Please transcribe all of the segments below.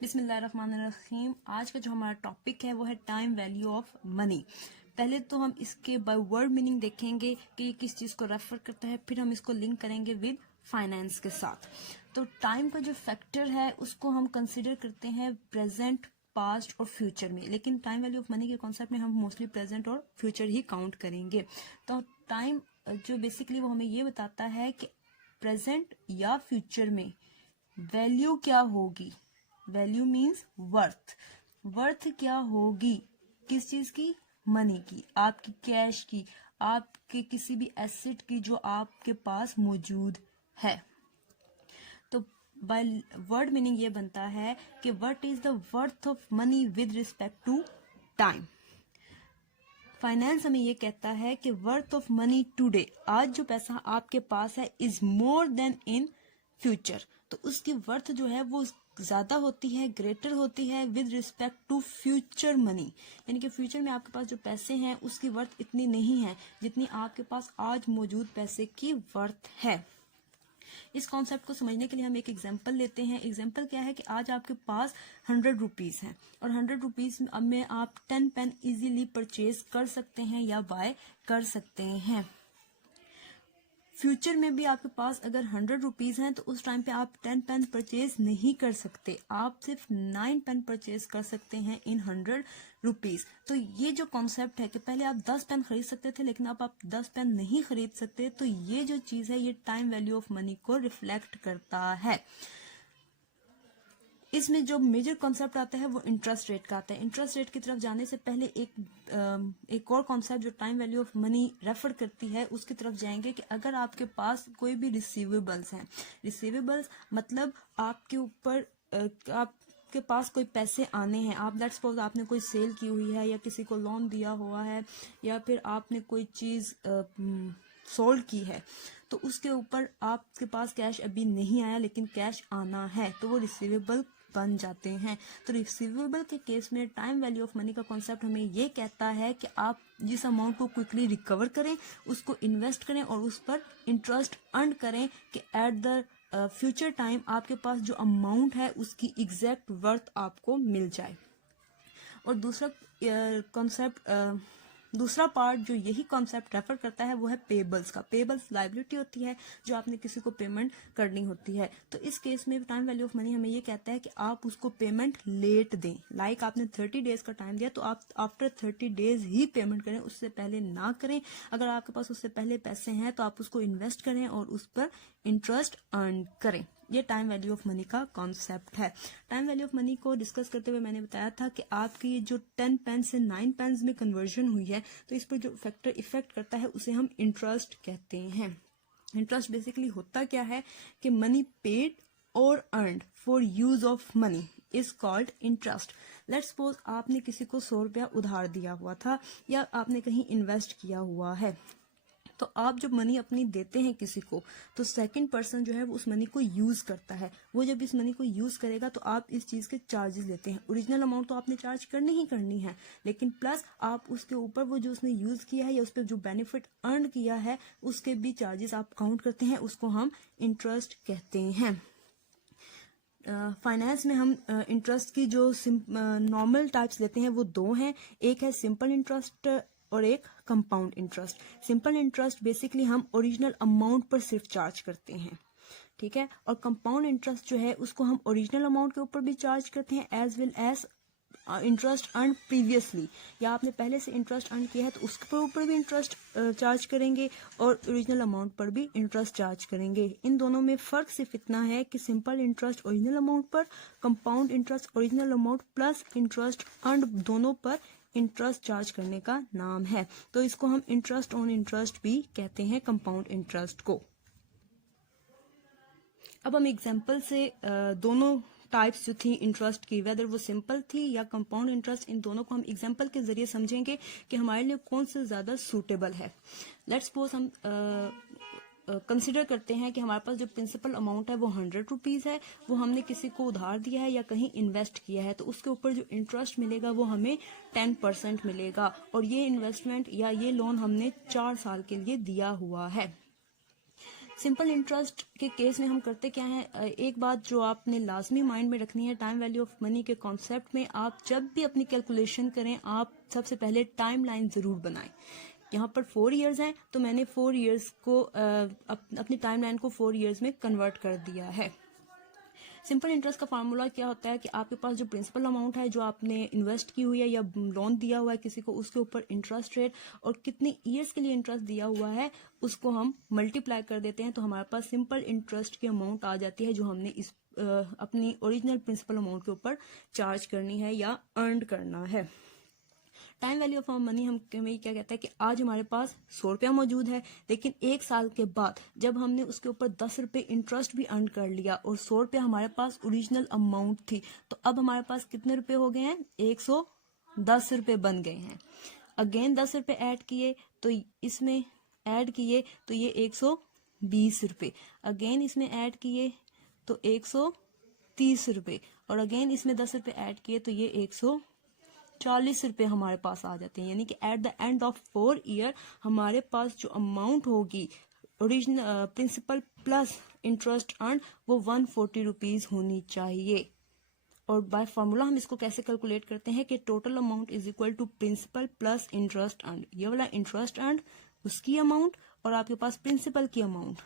बिस्मिल्लाहिर्रहमानिर्रहीम। आज का जो हमारा टॉपिक है वो है टाइम वैल्यू ऑफ मनी। पहले तो हम इसके बाय वर्ड मीनिंग देखेंगे कि ये किस चीज़ को रेफर करता है, फिर हम इसको लिंक करेंगे विद फाइनेंस के साथ। तो टाइम का जो फैक्टर है उसको हम कंसिडर करते हैं प्रेजेंट, पास्ट और फ्यूचर में, लेकिन टाइम वैल्यू ऑफ मनी के कॉन्सेप्ट में हम मोस्टली प्रेजेंट और फ्यूचर ही काउंट करेंगे। तो टाइम जो बेसिकली वो हमें ये बताता है कि प्रेजेंट या फ्यूचर में वैल्यू क्या होगी। Value means worth. वर्थ क्या होगी किस चीज की? मनी की, आपकी कैश की, आपके किसी भी एसेट की जो आपके पास मौजूद है। तो बाय वर्ड मीनिंग ये बनता है कि what is the worth of money with respect to time. Finance हमें ये कहता है कि वर्थ ऑफ मनी टुडे, आज जो पैसा आपके पास है, is more then in future. तो उसकी वर्थ जो है वो ज्यादा होती है, ग्रेटर होती है with respect to future money. यानी कि फ्यूचर में आपके पास जो पैसे हैं उसकी वर्थ इतनी नहीं है जितनी आपके पास आज मौजूद पैसे की वर्थ है। इस कॉन्सेप्ट को समझने के लिए हम एक एग्जांपल लेते हैं। एग्जांपल क्या है कि आज आपके पास 100 रुपीज है और 100 रुपीज में आप 10 पेन इजीली परचेज कर सकते हैं या बाय कर सकते हैं। फ्यूचर में भी आपके पास अगर 100 रुपीज हैं तो उस टाइम पे आप 10 पेन परचेज नहीं कर सकते, आप सिर्फ 9 पेन परचेज कर सकते हैं इन 100 रुपीज। तो ये जो कॉन्सेप्ट है कि पहले आप 10 पेन खरीद सकते थे लेकिन अब आप 10 पेन नहीं खरीद सकते, तो ये जो चीज है ये टाइम वैल्यू ऑफ मनी को रिफ्लेक्ट करता है। इसमें जो मेजर कॉन्सेप्ट आता है वो इंटरेस्ट रेट का आता है। इंटरेस्ट रेट की तरफ जाने से पहले एक और कॉन्सेप्ट जो time value of money refer करती है उसकी तरफ जाएंगे कि अगर आपके पास कोई भी रिसीवेबल्स हैं, रिसीवेबल्स मतलब आपके ऊपर आपके पास कोई पैसे आने हैं, आप लेट्स सपोज आपने कोई सेल की हुई है या किसी को लोन दिया हुआ है या फिर आपने कोई चीज सोल्ड की है, तो उसके ऊपर आपके पास कैश अभी नहीं आया लेकिन कैश आना है, तो वो रिसीवेबल बन जाते हैं। तो रिसीवेबल के केस में टाइम वैल्यू ऑफ मनी का कॉन्सेप्ट हमें ये कहता है कि आप जिस अमाउंट को क्विकली रिकवर करें, उसको इन्वेस्ट करें और उस पर इंटरेस्ट अर्न करें कि एट द फ्यूचर टाइम आपके पास जो अमाउंट है उसकी एग्जैक्ट वर्थ आपको मिल जाए। और दूसरा पार्ट जो यही कॉन्सेप्ट रेफर करता है वो है पेबल्स का। पेबल्स लाइबिलिटी होती है जो आपने किसी को पेमेंट करनी होती है। तो इस केस में टाइम वैल्यू ऑफ मनी हमें ये कहता है कि आप उसको पेमेंट लेट दें। लाइक आपने 30 डेज का टाइम दिया तो आप आफ्टर 30 डेज ही पेमेंट करें, उससे पहले ना करें। अगर आपके पास उससे पहले पैसे हैं तो आप उसको इन्वेस्ट करें और उस पर इंटरेस्ट अर्न करें। ये टाइम वैल्यू ऑफ मनी का कॉन्सेप्ट है। टाइम वैल्यू ऑफ मनी को डिस्कस करते हुए मैंने बताया था कि आपकी ये जो 10 पेन से 9 पेन में कन्वर्जन हुई है तो इस पर जो फैक्टर इफेक्ट करता है उसे हम इंटरेस्ट कहते हैं। इंटरेस्ट बेसिकली होता क्या है कि मनी पेड और earned for use of money is called interest. Let's suppose आपने किसी को 100 रुपया उधार दिया हुआ था या आपने कहीं इन्वेस्ट किया हुआ है, तो आप जब मनी अपनी देते हैं किसी को तो सेकंड पर्सन जो है वो उस मनी को यूज करता है। वो जब इस मनी को यूज करेगा तो आप इस चीज के चार्जेस लेते हैं। ओरिजिनल अमाउंट तो आपने चार्ज करनी ही करनी है, लेकिन प्लस आप उसके ऊपर वो जो उसने यूज किया है या उस पर जो बेनिफिट अर्न किया है उसके भी चार्जेस आप काउंट करते हैं, उसको हम इंटरेस्ट कहते हैं। फाइनेंस में हम इंटरेस्ट की जो नॉर्मल टाइप्स लेते हैं वो दो हैं। एक है सिंपल इंटरेस्ट और एक compound interest. Simple interest basically हम ओरिजिनल अमाउंट पर सिर्फ चार्ज करते हैं, ठीक है। और कंपाउंड इंटरेस्ट जो है उसको हम ओरिजिनल अमाउंट के ऊपर भी चार्ज करते हैं as well as interest earn previously, या आपने पहले से इंटरेस्ट अर्न किया है तो उसके ऊपर भी इंटरेस्ट चार्ज करेंगे और ओरिजिनल अमाउंट पर भी इंटरेस्ट चार्ज करेंगे। इन दोनों में फर्क सिर्फ इतना है कि सिंपल इंटरेस्ट ओरिजिनल अमाउंट पर, compound interest original amount plus interest earn दोनों पर इंटरेस्ट चार्ज करने का नाम है। तो इसको हम इंटरेस्ट ऑन इंटरेस्ट भी कहते हैं, कंपाउंड इंटरेस्ट को। अब हम एग्जांपल से दोनों टाइप्स जो थी इंटरेस्ट की, वेदर वो सिंपल थी या कंपाउंड इंटरेस्ट, इन दोनों को हम एग्जांपल के जरिए समझेंगे कि हमारे लिए कौन से ज्यादा सूटेबल है। लेट्स सपोज हम कंसिडर करते हैं कि हमारे पास जो प्रिंसिपल अमाउंट है वो 100 रुपीज है, वो हमने किसी को उधार दिया है या कहीं इन्वेस्ट किया है, तो उसके ऊपर जो इंटरेस्ट मिलेगा वो हमें 10% मिलेगा और ये इन्वेस्टमेंट या ये लोन हमने 4 साल के लिए दिया हुआ है। सिंपल इंटरेस्ट के केस में हम करते क्या है, एक बात जो आपने लाजमी माइंड में रखनी है टाइम वैल्यू ऑफ मनी के कॉन्सेप्ट में, आप जब भी अपनी कैलकुलेशन करें आप सबसे पहले टाइम लाइन जरूर बनाएं। यहाँ पर 4 इयर्स हैं तो मैंने 4 इयर्स को अपनी टाइम लाइन को 4 इयर्स में कन्वर्ट कर दिया है। सिंपल इंटरेस्ट का फार्मूला क्या होता है कि आपके पास जो प्रिंसिपल अमाउंट है जो आपने इन्वेस्ट की हुई है या लोन दिया हुआ है किसी को, उसके ऊपर इंटरेस्ट रेट और कितने ईयर्स के लिए इंटरेस्ट दिया हुआ है उसको हम मल्टीप्लाई कर देते हैं, तो हमारे पास सिंपल इंटरेस्ट की अमाउंट आ जाती है जो हमने इस अपनी ओरिजिनल प्रिंसिपल अमाउंट के ऊपर चार्ज करनी है या अर्न करना है। टाइम वैल्यू ऑफ मनी हम क्या कहते हैं कि आज हमारे पास 100 रुपया मौजूद है, लेकिन 1 साल के बाद जब हमने उसके ऊपर 10 रुपये इंटरेस्ट भी अर्न कर लिया और 100 रुपया हमारे पास ओरिजिनल अमाउंट थी, तो अब हमारे पास कितने रुपए हो गए हैं, 110 रुपये बन गए हैं। अगेन 10 रुपये ऐड किए तो इसमें ऐड किए तो ये 120 रुपये, अगेन इसमें ऐड किए तो 130 रुपये और अगेन इसमें 10 रुपये ऐड किए तो ये 140 रुपये हमारे पास आ जाते हैं। यानी कि at the end of 4 year हमारे पास जो अमाउंट होगी original principal plus interest earn वो 140 रुपीज होनी चाहिए। और बाय फार्मूला हम इसको कैसे कैलकुलेट करते हैं कि total amount is equal to principal plus interest earn. ये वाला इंटरेस्ट अर्न उसकी अमाउंट और आपके पास प्रिंसिपल की अमाउंट,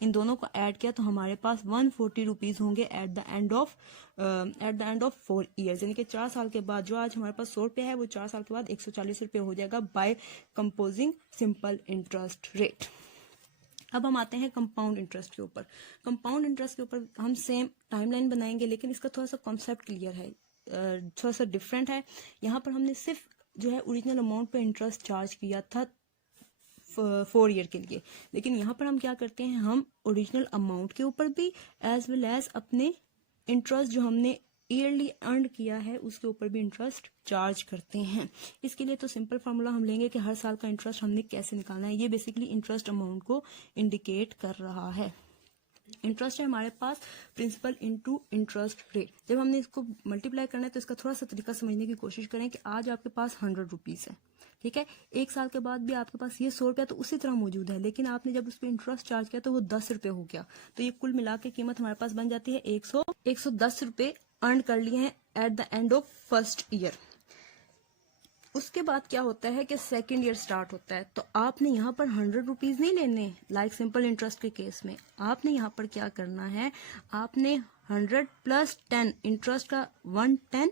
इन दोनों को ऐड किया तो हमारे पास 140 रुपीज होंगे eight the end of 4 years. यानी कि 4 साल के बाद जो आज हमारे पास 100 रुपया है वो 4 साल के बाद 140 रुपये हो जाएगा by composing simple interest rate. अब हम आते हैं कंपाउंड इंटरेस्ट के ऊपर। कंपाउंड इंटरेस्ट के ऊपर हम सेम टाइमलाइन बनाएंगे, लेकिन इसका थोड़ा सा कॉन्सेप्ट क्लियर है, थोड़ा सा डिफरेंट है। यहाँ पर हमने सिर्फ जो है ओरिजिनल अमाउंट पे इंटरेस्ट चार्ज किया था 4 ईयर के लिए, लेकिन यहाँ पर हम क्या करते हैं, हम ओरिजिनल अमाउंट के ऊपर भी एज वेल एज अपने इंटरेस्ट जो हमने ईयरली अर्न किया है उसके ऊपर भी इंटरेस्ट चार्ज करते हैं। इसके लिए तो सिंपल फार्मूला हम लेंगे कि हर साल का इंटरेस्ट हमने कैसे निकालना है। ये बेसिकली इंटरेस्ट अमाउंट को इंडिकेट कर रहा है। इंटरेस्ट है हमारे पास प्रिंसिपल इनटू इंटरेस्ट रेट। जब हमने इसको मल्टीप्लाई करना है तो इसका थोड़ा सा तरीका समझने की कोशिश करें कि आज आपके पास 100 रुपीज है, ठीक है, 1 साल के बाद भी आपके पास ये 100 रुपया तो उसी तरह मौजूद है, लेकिन आपने जब उस पर इंटरेस्ट चार्ज किया तो वो 10 रुपये हो गया, तो ये कुल मिला के कीमत हमारे पास बन जाती है 110 रुपये अर्न कर लिए हैं eight the end of first year. उसके बाद क्या होता है कि सेकेंड ईयर स्टार्ट होता है, तो आपने यहाँ पर 100 रुपीज नहीं लेने लाइक सिंपल इंटरेस्ट के केस में। आपने यहाँ पर क्या करना है, आपने 100 प्लस 10 इंटरेस्ट का 110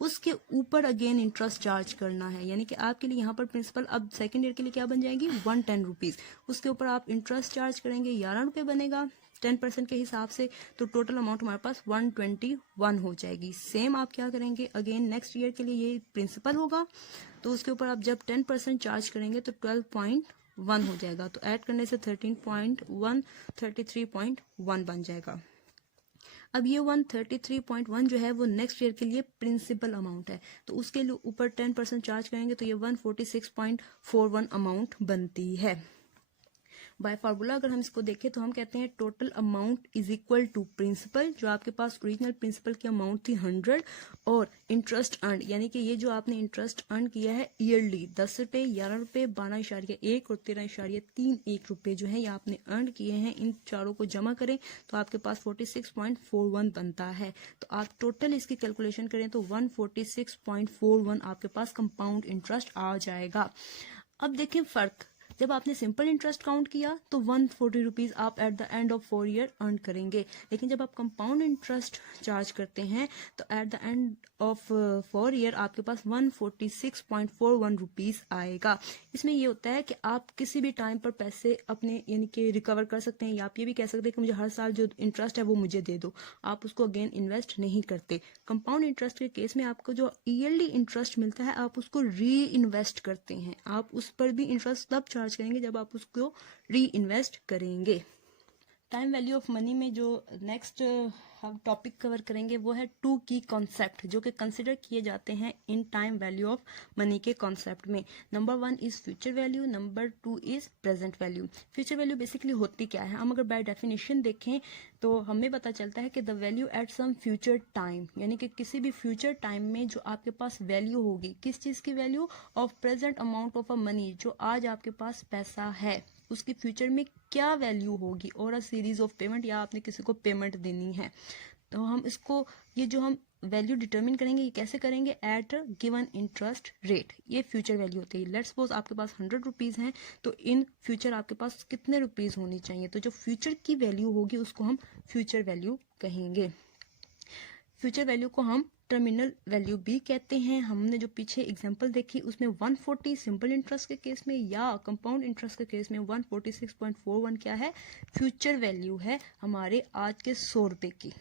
उसके ऊपर अगेन इंटरेस्ट चार्ज करना है। यानी कि आपके लिए यहाँ पर प्रिंसिपल अब सेकेंड ईयर के लिए क्या बन जाएगी 110 रुपीज, उसके ऊपर आप इंटरेस्ट चार्ज करेंगे 11 रुपये बनेगा 10% के हिसाब से, तो टोटल अमाउंट हमारे पास 121 हो जाएगी। सेम आप क्या करेंगे अगेन नेक्स्ट ईयर के लिए ये प्रिंसिपल होगा, तो उसके ऊपर आप जब 10% चार्ज करेंगे तो 12.1 हो जाएगा, तो ऐड करने से 13.1 33.1 बन जाएगा। अब ये 133.1 जो है वो नेक्स्ट ईयर के लिए प्रिंसिपल अमाउंट है, तो उसके ऊपर 10% चार्ज करेंगे तो ये 146.41 अमाउंट बनती है। बाय फार्मूला अगर हम इसको देखें तो हम कहते हैं total amount is equal to principal, जो आपके पास ओरिजिनल प्रिंसिपल की अमाउंट थी 100 और इंटरेस्ट अर्न, यानी कि ये जो आपने इंटरेस्ट अर्न किया है ईयरली 10 रुपये 11 रुपये 12.1 और 13.31 रुपये जो है ये आपने अर्न किए हैं, इन चारों को जमा करें तो आपके पास 46.41 बनता है। तो आप टोटल इसकी कैलकुलेशन करें तो 146.41 आपके पास कंपाउंड इंटरेस्ट आ जाएगा। अब देखें फर्क, जब आपने सिंपल इंटरेस्ट काउंट किया तो 140 रुपीज आप eight the end of 4 year earn करेंगे, लेकिन जब आप कंपाउंड इंटरेस्ट चार्ज करते हैं तो eight the end of 4 year आपके पास 146.41 रुपीज आएगा। इसमें ये होता है कि आप किसी भी टाइम पर पैसे अपने यानी कि रिकवर कर सकते हैं, या आप ये भी कह सकते हैं कि मुझे हर साल जो इंटरेस्ट है वो मुझे दे दो, आप उसको अगेन इन्वेस्ट नहीं करते। कंपाउंड इंटरेस्ट के केस में आपको जो ईयरली इंटरेस्ट मिलता है आप उसको री इन्वेस्ट करते हैं, आप उस पर भी इंटरेस्ट तब चार्ज करेंगे जब आप उसको री इन्वेस्ट करेंगे। टाइम वैल्यू ऑफ मनी में जो नेक्स्ट हम टॉपिक कवर करेंगे वो है 2 की कॉन्सेप्ट जो कि कंसिडर किए जाते हैं in time value of money के कॉन्सेप्ट में। Number 1 is future value, number 2 is present value. Future value basically होती क्या है, हम अगर बाय डेफिनेशन देखें तो हमें पता चलता है कि the value at some future time, यानी कि किसी भी फ्यूचर टाइम में जो आपके पास वैल्यू होगी, किस चीज की value, of present amount of a money, जो आज आपके पास पैसा है, उसकी फ्यूचर में क्या वैल्यू होगी, और अ सीरीज ऑफ पेमेंट, या आपने किसी को पेमेंट देनी है। तो हम इसको, ये जो हम वैल्यू डिटरमिन करेंगे, ये कैसे करेंगे, एट गिवन इंटरेस्ट रेट। ये फ्यूचर वैल्यू होती है। लेट्स सपोज आपके पास 100 रुपीज़ हैं, तो इन फ्यूचर आपके पास कितने रुपीज़ होनी चाहिए। तो जो फ्यूचर की वैल्यू होगी उसको हम फ्यूचर वैल्यू कहेंगे। फ्यूचर वैल्यू को हम टर्मिनल वैल्यू भी कहते हैं। हमने जो पीछे एग्जांपल देखी उसमें 140 सिंपल इंटरेस्ट के केस में या कंपाउंड इंटरेस्ट के केस में 146.41 क्या है, फ्यूचर वैल्यू है हमारे आज के 100 रुपये की।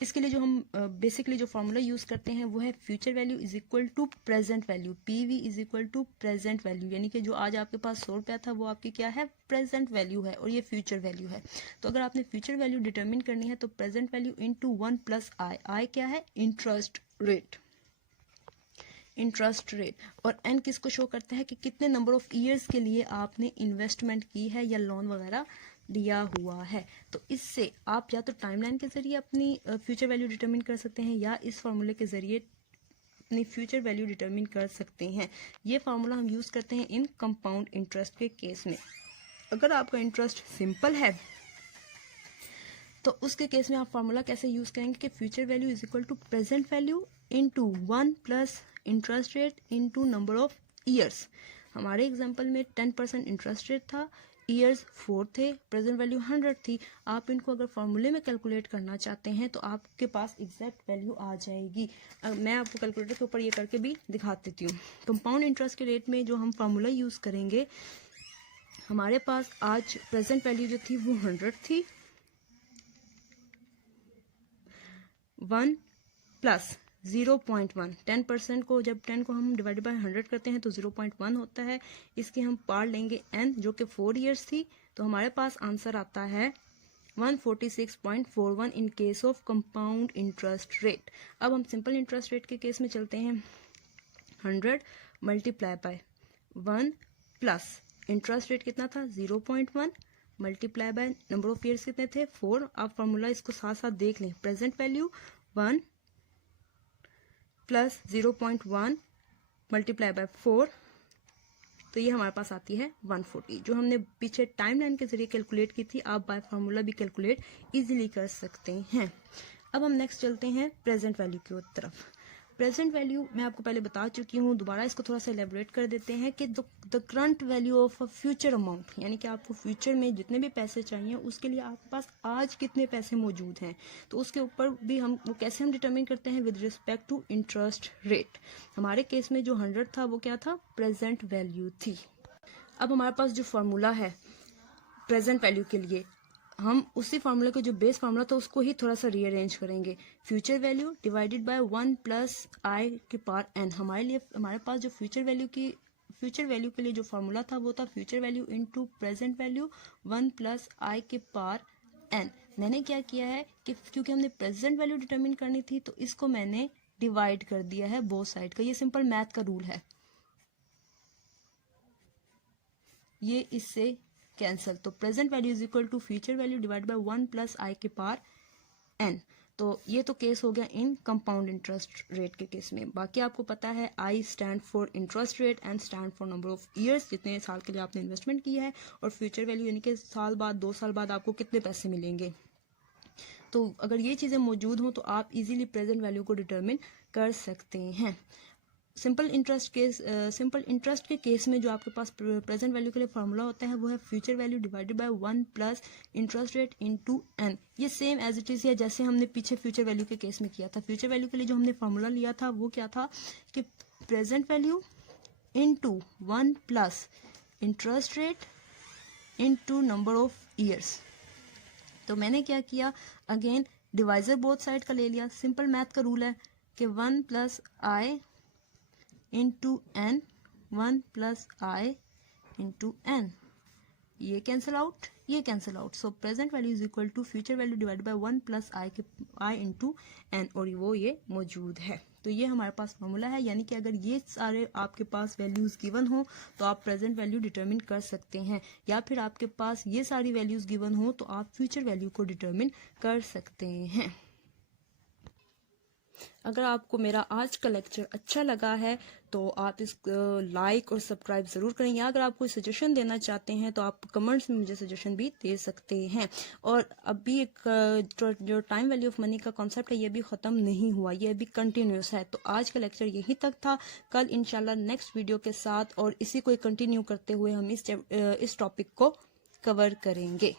इसके लिए जो हम बेसिकली जो फॉर्मूला यूज करते हैं वो है future value is equal to present value, PV is equal to present value, यानी कि जो आज आपके पास 100 रुपया था वो आपकी क्या है, प्रेजेंट वैल्यू है, और ये फ्यूचर वैल्यू है। तो अगर आपने फ्यूचर वैल्यू डिटरमिन करनी है तो प्रेजेंट वैल्यू इंटू 1 प्लस आई क्या है, इंटरेस्ट रेट, इंटरेस्ट रेट। और एन किसको शो करता है कि कितने नंबर ऑफ ईयर्स के लिए आपने इन्वेस्टमेंट की है या लोन वगैरह दिया हुआ है। तो इससे आप या तो टाइमलाइन के जरिए अपनी फ्यूचर वैल्यू डिटरमिन कर सकते हैं या इस फॉर्मूले के जरिए अपनी फ्यूचर वैल्यू डिटरमिन कर सकते हैं। ये फार्मूला हम यूज करते हैं इन कंपाउंड इंटरेस्ट के केस में। अगर आपका इंटरेस्ट सिंपल है तो उसके केस में आप फार्मूला कैसे यूज करेंगे कि future value is equal to present value into 1 plus interest rate into number of years. हमारे एग्जाम्पल में 10% इंटरेस्ट रेट था, ईयर्स 4 थे, प्रेजेंट वैल्यू 100 थी। आप इनको अगर फॉर्मूले में कैलकुलेट करना चाहते हैं तो आपके पास एग्जैक्ट वैल्यू आ जाएगी। मैं आपको कैलकुलेटर के ऊपर ये करके भी दिखा देती हूँ। कंपाउंड इंटरेस्ट के रेट में जो हम फार्मूला यूज करेंगे, हमारे पास आज प्रेजेंट वैल्यू जो थी वो 100 थी, 1 प्लस 0.1, 10% को जब 10 को हम डिवाइड बाय 100 करते हैं तो 0.1 होता है। इसके हम पार लेंगे n जो कि 4 ईयर्स थी, तो हमारे पास आंसर आता है 146.41 in case of compound interest rate. अब हम सिंपल इंटरेस्ट रेट के केस में चलते हैं। 100 multiply by 1 plus interest rate कितना था 0.1 multiply by number of years कितने थे 4। आप फॉर्मूला इसको साथ साथ देख लें। Present value 1 plus 0.1 multiply by 4, तो ये हमारे पास आती है 140, जो हमने पीछे टाइमलाइन के जरिए कैलकुलेट की थी। आप बाय फार्मूला भी कैलकुलेट इजीली कर सकते हैं। अब हम नेक्स्ट चलते हैं प्रेजेंट वैल्यू की तरफ। प्रेजेंट वैल्यू मैं आपको पहले बता चुकी हूँ, दोबारा इसको थोड़ा सा एलेबोरेट कर देते हैं कि the current value of a future amount, यानी कि आपको फ्यूचर में जितने भी पैसे चाहिए उसके लिए आपके पास आज कितने पैसे मौजूद हैं। तो उसके ऊपर भी हम वो कैसे हम डिटरमिन करते हैं, with respect to interest rate. हमारे केस में जो 100 था वो क्या था, प्रेजेंट वैल्यू थी। अब हमारे पास जो फॉर्मूला है प्रेजेंट वैल्यू के लिए, हम उसी फार्मूले के जो बेस फार्मूला था उसको ही थोड़ा सा रीअरेंज करेंगे। Future value divided by 1 plus I की पावर एन। हमारे पास जो फ्यूचर वैल्यू के लिए जो फार्मूला था वो था future value into present value 1 plus I की पावर एन। मैंने क्या किया है कि क्योंकि हमने प्रेजेंट वैल्यू डिटरमिन करनी थी तो इसको मैंने डिवाइड कर दिया है बोथ साइड का। ये सिंपल मैथ का रूल है, ये इससे कैंसल। तो present value is equal to future value divide by 1 plus I के पावर एन। तो ये तो केस हो गया इन कंपाउंड इंटरेस्ट रेट के केस में। बाकी आपको पता है I stand for interest rate, N stand for number of years, जितने साल के लिए आपने इन्वेस्टमेंट किया है, और फ्यूचर वैल्यू यानी कि साल बाद 2 साल बाद आपको कितने पैसे मिलेंगे। तो अगर ये चीज़ें मौजूद हों तो आप इजीली प्रेजेंट वैल्यू को डिटरमिन कर सकते हैं। सिंपल इंटरेस्ट के केस में जो आपके पास प्रेजेंट वैल्यू के लिए फार्मूला होता है वो है future value divided by 1 plus interest rate into n. ये सेम एज इट इज है जैसे हमने पीछे फ्यूचर वैल्यू के केस में किया था। फ्यूचर वैल्यू के लिए जो हमने फार्मूला लिया था वो क्या था कि present value into 1 plus interest rate into number of years. तो मैंने क्या किया, अगेन डिवाइजर बोथ साइड का ले लिया। सिंपल मैथ का रूल है कि 1 plus i into n, 1 plus i into n, ये कैंसिल आउट, ये cancel out. So present value is equal to future value divide by 1 plus i into n, और वो ये मौजूद है। तो ये हमारे पास फॉर्मूला है, यानी कि अगर ये सारे आपके पास वैल्यूज गिवन हो तो आप प्रेजेंट वैल्यू डिटरमिन कर सकते हैं, या फिर आपके पास ये सारी वैल्यूज गिवन हो तो आप फ्यूचर वैल्यू को डिटरमिन कर सकते हैं। अगर आपको मेरा आज का लेक्चर अच्छा लगा है तो आप इस लाइक और सब्सक्राइब ज़रूर करें, या अगर आप कोई सजेशन देना चाहते हैं तो आप कमेंट्स में मुझे सजेशन भी दे सकते हैं। और अभी एक जो टाइम वैल्यू ऑफ मनी का कॉन्सेप्ट है ये भी ख़त्म नहीं हुआ, ये अभी कंटिन्यूस है। तो आज का लेक्चर यहीं तक था। कल इंशाल्लाह नेक्स्ट वीडियो के साथ और इसी को कंटिन्यू करते हुए हम इस टॉपिक को कवर करेंगे।